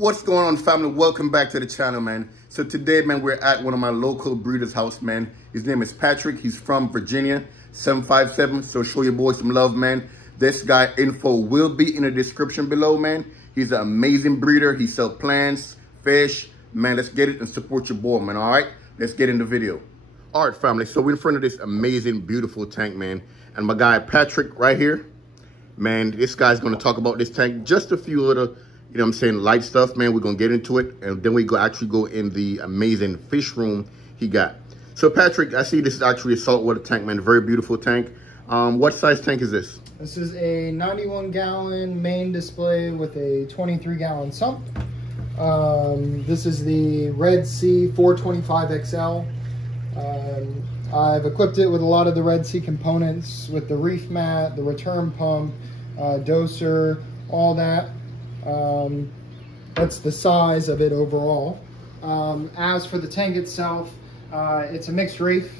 What's going on, family? Welcome back to the channel, man. So today, man, we're at one of my local breeders' house, man. His name is Patrick. He's from Virginia, 757. So show your boy some love, man. This guy info will be in the description below, man. He's an amazing breeder. He sells plants, fish. Man, let's get it and support your boy, man, all right? Let's get in the video. All right, family. So we're in front of this amazing, beautiful tank, man. And my guy, Patrick, right here. Man, this guy's going to talk about this tank. Just a few little, you know what I'm saying, light stuff, man. We're going to get into it. And then we actually go in the amazing fish room he got. So, Patrick, I see this is actually a saltwater tank, man. Very beautiful tank. What size tank is this? This is a 91-gallon main display with a 23-gallon sump. This is the Red Sea 425 XL. I've equipped it with a lot of the Red Sea components, with the reef mat, the return pump, doser, all that. That's the size of it overall. As for the tank itself, it's a mixed reef.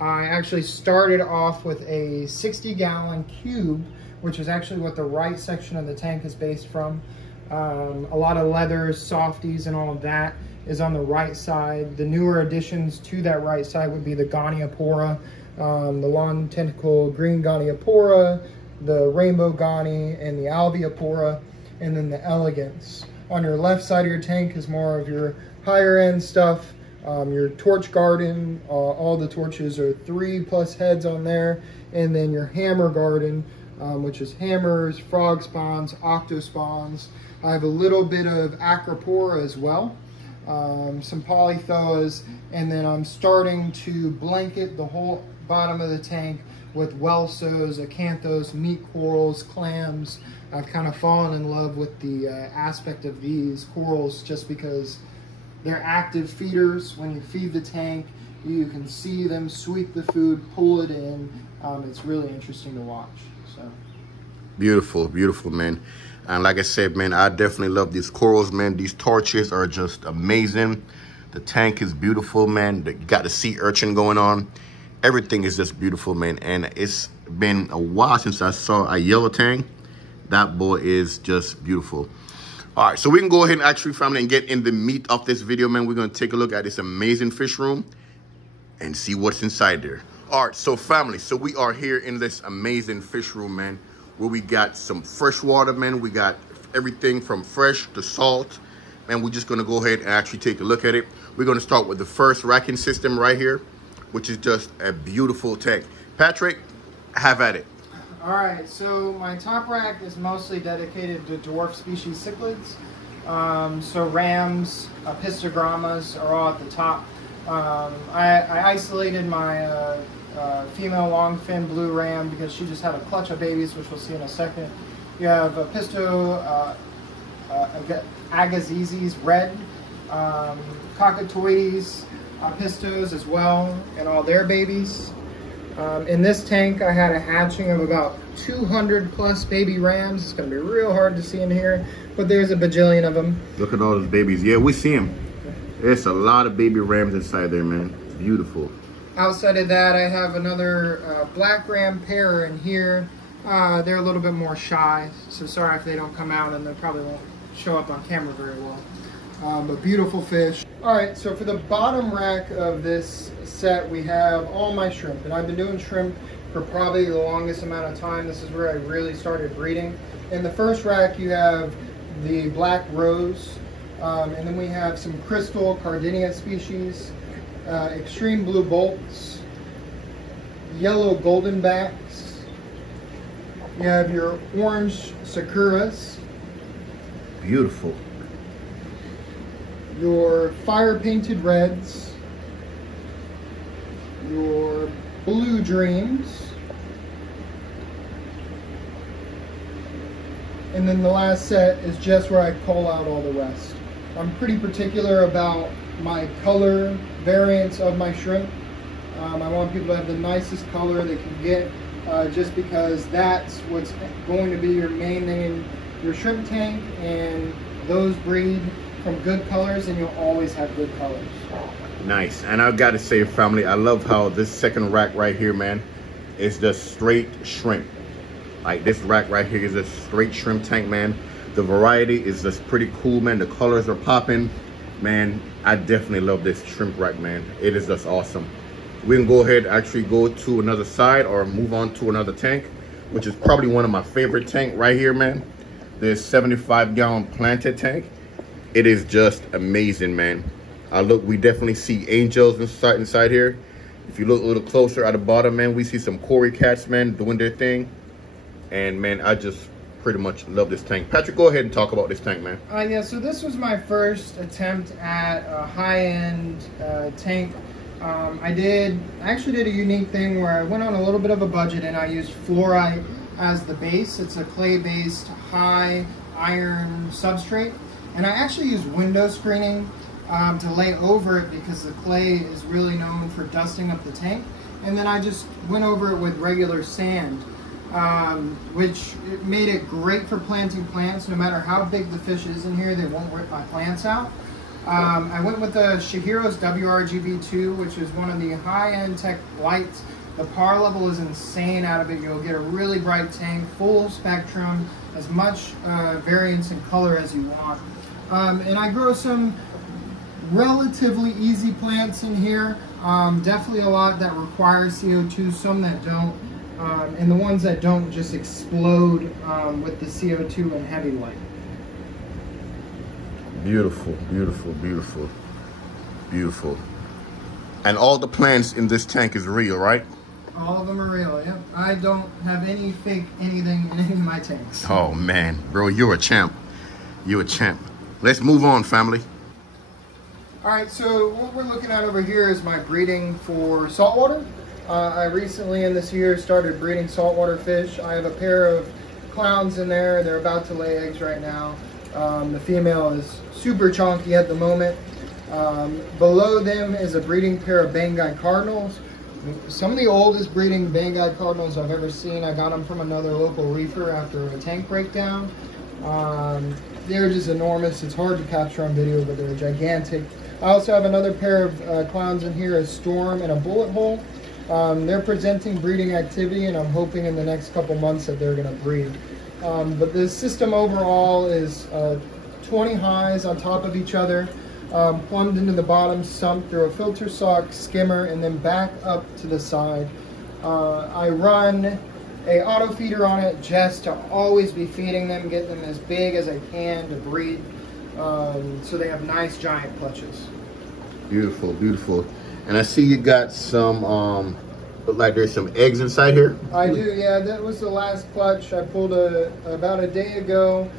I actually started off with a 60-gallon cube, which is actually what the right section of the tank is based from. A lot of leathers, softies, and all of that is on the right side. The newer additions to that right side would be the Goniopora, the long tentacle green Goniopora, the rainbow Goni, and the Alveopora, and then the Elegance. On your left side of your tank is more of your higher end stuff. Your torch garden, all the torches are 3+ heads on there, and then your hammer garden, which is hammers, frog spawns, octo spawns. I have a little bit of Acropora as well, some polythoas, and then I'm starting to blanket the whole bottom of the tank with welsos, acanthos, meat corals, clams. I've kind of fallen in love with the aspect of these corals just because they're active feeders. When you feed the tank, you can see them sweep the food, pull it in. It's really interesting to watch. So beautiful, beautiful, man. And like I said, man, I definitely love these corals, man. These torches are just amazing. The tank is beautiful, man. You got the sea urchin going on. Everything is just beautiful, man. And it's been a while since I saw a yellow tank. That boy is just beautiful. All right, so we can go ahead and actually, family, and get in the meat of this video, man. We're going to take a look at this amazing fish room and see what's inside there. All right, so family, so we are here in this amazing fish room, man, where we got some fresh water, man. We got everything from fresh to salt. Man, we're just going to go ahead and actually take a look at it. We're going to start with the first racking system right here, which is just a beautiful tank. Patrick, have at it. all right, so my top rack is mostly dedicated to dwarf species cichlids. So rams, pistogrammas are all at the top. I isolated my female longfin blue ram because she just had a clutch of babies, which we'll see in a second. You have a Agassiz red, Cockatoides, pistos as well, and all their babies. In this tank, I had a hatching of about 200+ baby rams. It's going to be real hard to see in here, but there's a bajillion of them. Look at all those babies. Yeah, we see them. There's a lot of baby rams inside there, man. Beautiful. Outside of that, I have another black ram pair in here. They're a little bit more shy, so sorry if they don't come out, and they probably won't show up on camera very well. But beautiful fish. All right, so for the bottom rack of this set, we have all my shrimp. And I've been doing shrimp for probably the longest amount of time. This is where I really started breeding. In the first rack, you have the black rose. And then we have some crystal Cardinia species, extreme blue bolts, yellow golden backs. You have your orange sakuras. Beautiful. Your fire painted reds, your blue dreams, and then the last set is just where I cull out all the rest. I'm pretty particular about my color variants of my shrimp. I want people to have the nicest color they can get, just because that's what's going to be your main thing in your shrimp tank, and those breed from good colors, and you'll always have good colors. Nice. And I've got to say, family, I love how this second rack right here, man, is just straight shrimp. Like this rack right here is a straight shrimp tank, man. The variety is just pretty cool, man. The colors are popping. Man, I definitely love this shrimp rack, man. It is just awesome. We can go ahead and actually go to another side or move on to another tank, which is probably one of my favorite tank right here, man. This 75-gallon planted tank. It is just amazing, man. Look, we definitely see angels inside here. If you look a little closer at the bottom, man, we see some Cory cats, man, doing their thing. And man, I just pretty much love this tank. Patrick, go ahead and talk about this tank, man. Yeah, so this was my first attempt at a high-end tank. I actually did a unique thing where I went on a little bit of a budget and I used fluorite as the base. It's a clay-based high iron substrate. And I actually used window screening to lay over it because the clay is really known for dusting up the tank. And then I just went over it with regular sand, which made it great for planting plants. No matter how big the fish is in here, they won't rip my plants out. I went with the Shihiro's WRGB2, which is one of the high-end tech lights. The power level is insane out of it. You'll get a really bright tank, full spectrum, as much variance in color as you want. And I grow some relatively easy plants in here. Definitely a lot that require CO2, some that don't. And the ones that don't just explode with the CO2 and heavy light. Beautiful, beautiful, beautiful, beautiful. And all the plants in this tank is real, right? All of them are real, yeah. I don't have any fake anything in any of my tanks. Oh man, bro, you're a champ. You're a champ. Let's move on, family. All right, so what we're looking at over here is my breeding for saltwater. I recently in this year started breeding saltwater fish. I have a pair of clowns in there. They're about to lay eggs right now. The female is super chunky at the moment. Below them is a breeding pair of Banggai cardinals. Some of the oldest breeding Banggai cardinals I've ever seen. I got them from another local reefer after a tank breakdown. They're just enormous. It's hard to capture on video, but they're gigantic. I also have another pair of clowns in here, a Storm and a Bullet Hole. They're presenting breeding activity, and I'm hoping in the next couple months that they're going to breed. But the system overall is 20 highs on top of each other, plumbed into the bottom, sump through a filter sock, skimmer, and then back up to the side. I run a auto feeder on it just to always be feeding them, get them as big as I can to breed, so they have nice giant clutches. Beautiful, beautiful. And I see you got some, look like there's some eggs inside here. I do, yeah. That was the last clutch I pulled about a day ago.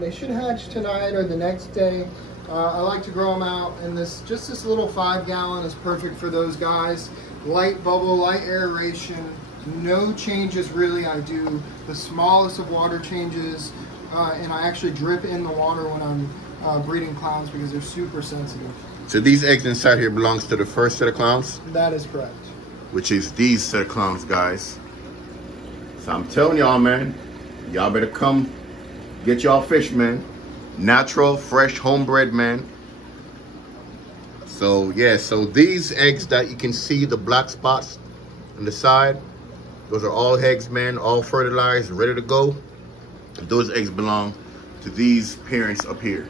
They should hatch tonight or the next day. I like to grow them out, and just this little 5-gallon is perfect for those guys. Light bubble, light aeration, no changes really. I do the smallest of water changes, and I actually drip in the water when I'm breeding clowns because they're super sensitive. So these eggs inside here belongs to the first set of clowns? That is correct. Which is these set of clowns, guys. So I'm telling y'all, man, y'all better come get y'all fish, man. Natural, fresh, homebred, man. So yeah, so these eggs that you can see, the black spots on the side, those are all eggs, man, all fertilized, ready to go. Those eggs belong to these parents up here.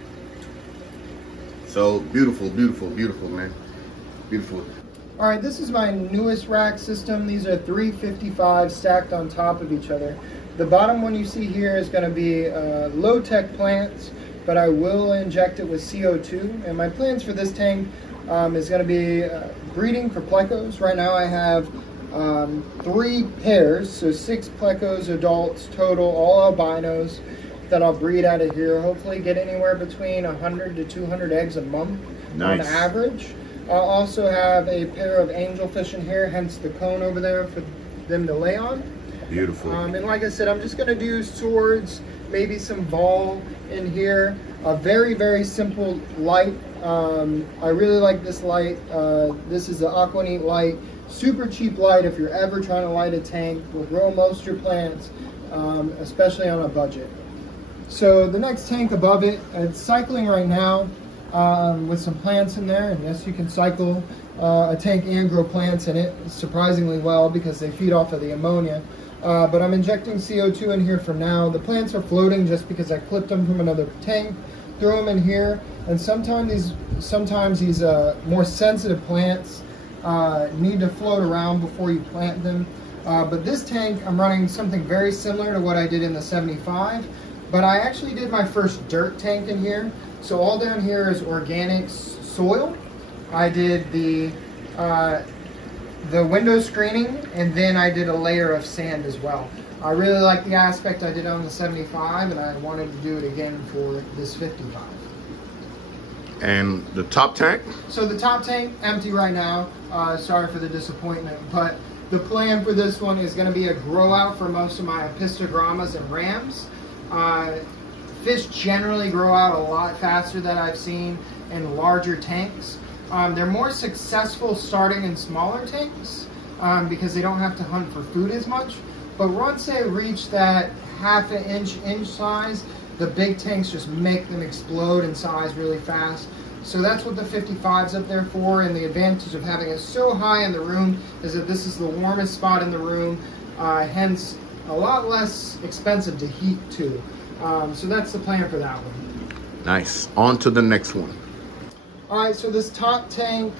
So beautiful, beautiful, beautiful, man. Beautiful. All right, this is my newest rack system. These are 355 stacked on top of each other. The bottom one you see here is going to be low-tech plants, but I will inject it with CO2. And my plans for this tank is going to be breeding for plecos. Right now I have 3 pairs, so 6 plecos adults total, all albinos, that I'll breed out of here. Hopefully get anywhere between 100 to 200 eggs a month. Nice. On average. I'll also have a pair of angelfish in here, hence the cone over there for them to lay on. Beautiful. And like I said, I'm just going to do swords, maybe some vol in here. A very, very simple light. I really like this light. This is the Aquaneat light. Super cheap light if you're ever trying to light a tank. Will grow most of your plants, especially on a budget. So the next tank above it, it's cycling right now. with some plants in there. And yes, you can cycle a tank and grow plants in it surprisingly well because they feed off of the ammonia. But I'm injecting CO2 in here for now. The plants are floating just because I clipped them from another tank, threw them in here. And sometimes these more sensitive plants need to float around before you plant them. But this tank, I'm running something very similar to what I did in the 75, but I actually did my first dirt tank in here. So all down here is organic soil. I did the window screening, and then I did a layer of sand as well. I really like the aspect I did on the 75, and I wanted to do it again for this 55. And the top tank? So the top tank, empty right now. Sorry for the disappointment, but the plan for this one is going to be a grow out for most of my apistogrammas and rams. Fish generally grow out a lot faster than I've seen in larger tanks. They're more successful starting in smaller tanks because they don't have to hunt for food as much. But once they reach that half an inch size, the big tanks just make them explode in size really fast. So that's what the 55's up there for, and the advantage of having it so high in the room is that this is the warmest spot in the room, hence a lot less expensive to heat too. So that's the plan for that one. Nice. On to the next one. All right, so this top tank,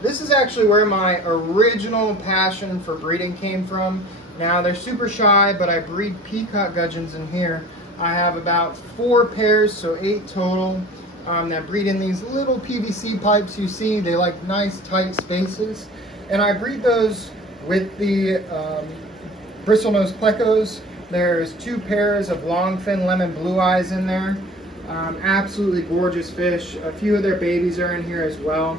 this is actually where my original passion for breeding came from. Now they're super shy, but I breed peacock gudgeons in here. I have about 4 pairs, so 8 total, that breed in these little PVC pipes you see. They like nice tight spaces. And I breed those with the bristlenose plecos. There's 2 pairs of longfin lemon blue eyes in there. Absolutely gorgeous fish. A few of their babies are in here as well.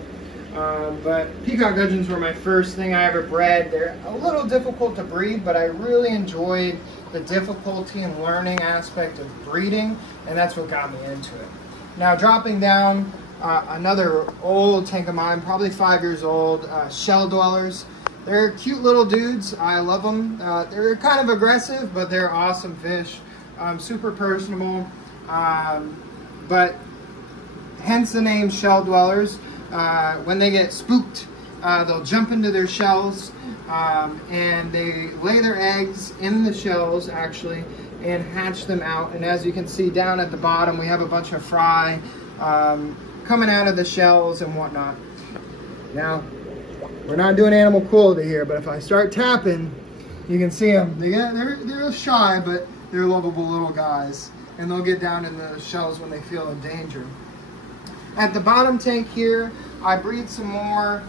But peacock gudgeons were my first thing I ever bred. They're a little difficult to breed, but I really enjoyed the difficulty and learning aspect of breeding, and that's what got me into it. Now dropping down, another old tank of mine, probably 5 years old, shell dwellers. They're cute little dudes. I love them. They're kind of aggressive, but they're awesome fish. Super personable, but hence the name shell dwellers. When they get spooked, they'll jump into their shells, and they lay their eggs in the shells actually and hatch them out. And as you can see down at the bottom, we have a bunch of fry coming out of the shells and whatnot. Now, we're not doing animal cruelty here, but if I start tapping, you can see them. They're shy, but they're lovable little guys, and they'll get down in the shells when they feel in danger. At the bottom tank here, I breed some more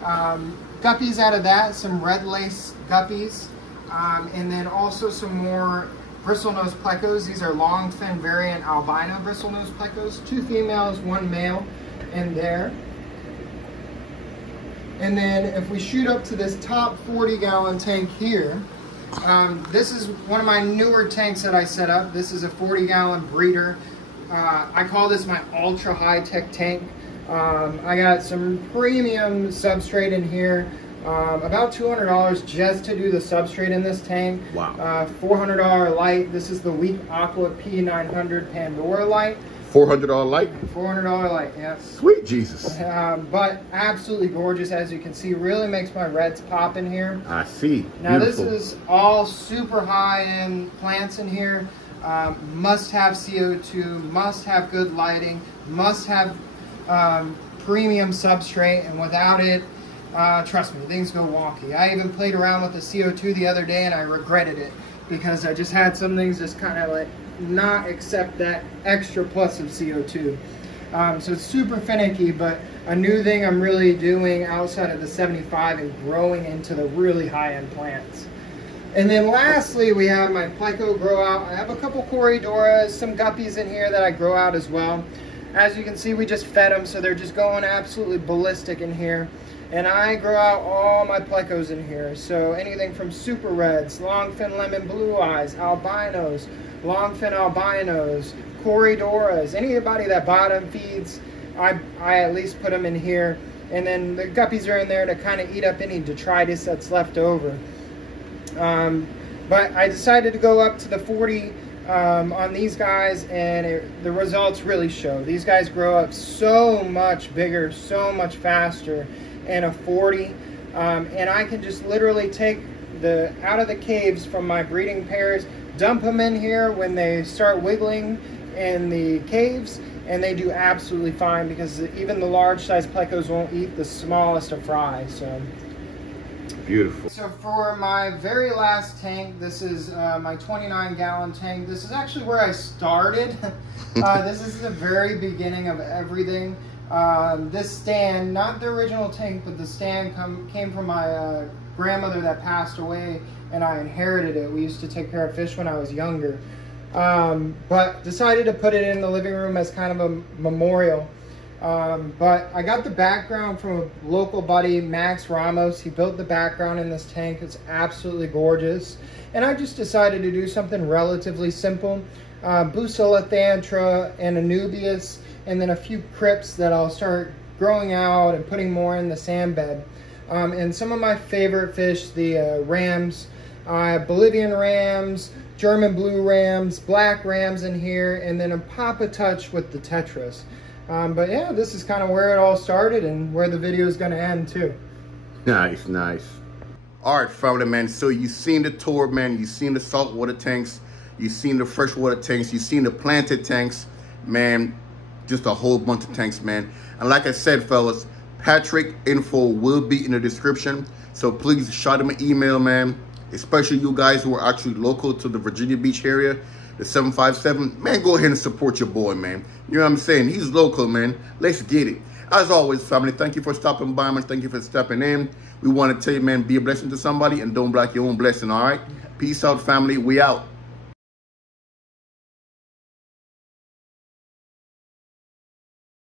guppies out of that, some red lace guppies, and then also some more bristlenose plecos. These are long fin variant albino bristlenose plecos. 2 females, 1 male in there. And then if we shoot up to this top 40-gallon tank here, this is one of my newer tanks that I set up. This is a 40-gallon breeder. I call this my ultra high-tech tank. I got some premium substrate in here, about $200 just to do the substrate in this tank. Wow. $400 light. This is the Weak Aqua P900 Pandora light. $400 light? $400 light, yes. Sweet Jesus. But absolutely gorgeous, as you can see. Really makes my reds pop in here. I see. Now Beautiful. this is all super high-end plants in here. Must have CO2, must have good lighting, must have premium substrate, and without it, trust me, things go wonky. I even played around with the CO2 the other day and I regretted it because I just had some things just kind of like not accept that extra plus of CO2. So it's super finicky, but a new thing I'm really doing outside of the 75 and growing into the really high-end plants. And then lastly, we have my pleco grow out. I have a couple Corridoras, some guppies in here that I grow out as well. As you can see, we just fed them, so they're just going absolutely ballistic in here. And I grow out all my plecos in here. So anything from super reds, longfin lemon blue eyes, albinos, longfin albinos, Corridoras, anybody that bottom feeds, I at least put them in here. And then the guppies are in there to kind of eat up any detritus that's left over. But I decided to go up to the 40 on these guys, and the results really show. These guys grow up so much bigger, so much faster in a 40, and I can just literally take out of the caves from my breeding pairs, dump them in here when they start wiggling in the caves, and they do absolutely fine, because even the large size plecos won't eat the smallest of fry. So beautiful. So for my very last tank, this is my 29-gallon tank. This is actually where I started. This is the very beginning of everything. This stand, not the original tank, but the stand came from my grandmother that passed away, and I inherited it. We used to take care of fish when I was younger. But decided to put it in the living room as kind of a memorial. But I got the background from a local buddy, Max Ramos. He built the background in this tank. It's absolutely gorgeous. And I just decided to do something relatively simple. Bucellothantra and Anubias, and then a few crypts that I'll start growing out and putting more in the sand bed. And some of my favorite fish, the rams, Bolivian rams, German blue rams, black rams in here, and then a pop a touch with the tetras. But yeah, this is kind of where it all started and where the video is going to end too. Nice, nice. All right, family, man. So you've seen the tour, man. You've seen the saltwater tanks. You've seen the freshwater tanks. You've seen the planted tanks, man. Just a whole bunch of tanks, man. And like I said, fellas, Patrick info will be in the description. So please shoot him an email, man. Especially you guys who are actually local to the Virginia Beach area, the 757, man, go ahead and support your boy, man. You know what I'm saying? He's local, man. Let's get it. As always, family, thank you for stopping by, man. Thank you for stepping in. We want to tell you, man, be a blessing to somebody and don't block your own blessing, all right? Peace out, family. We out.